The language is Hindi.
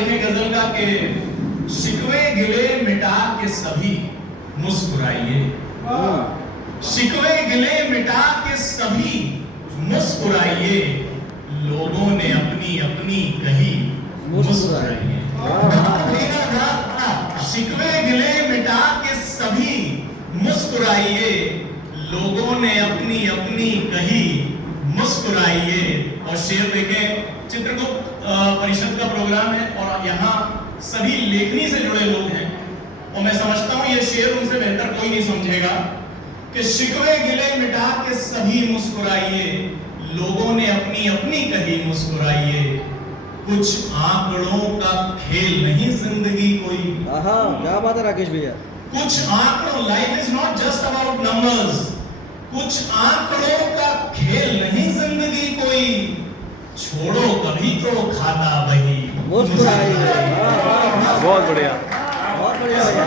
लिखे गजल का कि शिकवे गिले मिटा के सभी मुस्कुराइए, शिकवे गिले मिटा के सभी मुस्कुराइए, लोगों ने अपनी अपनी कही मुस्कुराइए। शिकवे गिले मिटा के सभी मुस्कुराइए, लोगों ने अपनी अपनी कही मुस्कुराइए। और शेर देखें, चित्रगुप्त परिषद का प्रोग्राम है और यहाँ सभी लेखनी से जुड़े लोग हैं और मैं समझता हूँ ये शेर उनसे बेहतर कोई नहीं समझेगा कि शिकवे गिले मिटा के सभी मुस्कुराइए, लोगों ने अपनी अपनी कही मुस्कुराइए, कुछ आंकड़ों का खेल नहीं जिंदगी कोई। क्या बात है राकेश भैया। कुछ आंकड़ों, life is not just about numbers, कुछ आंकड़ों का खेल नहीं जिंदगी कोई, छोड़ो कभी तो खाता वही मुस्कुराइए। बहुत बढ़िया। बहुत बढ़िया भैया।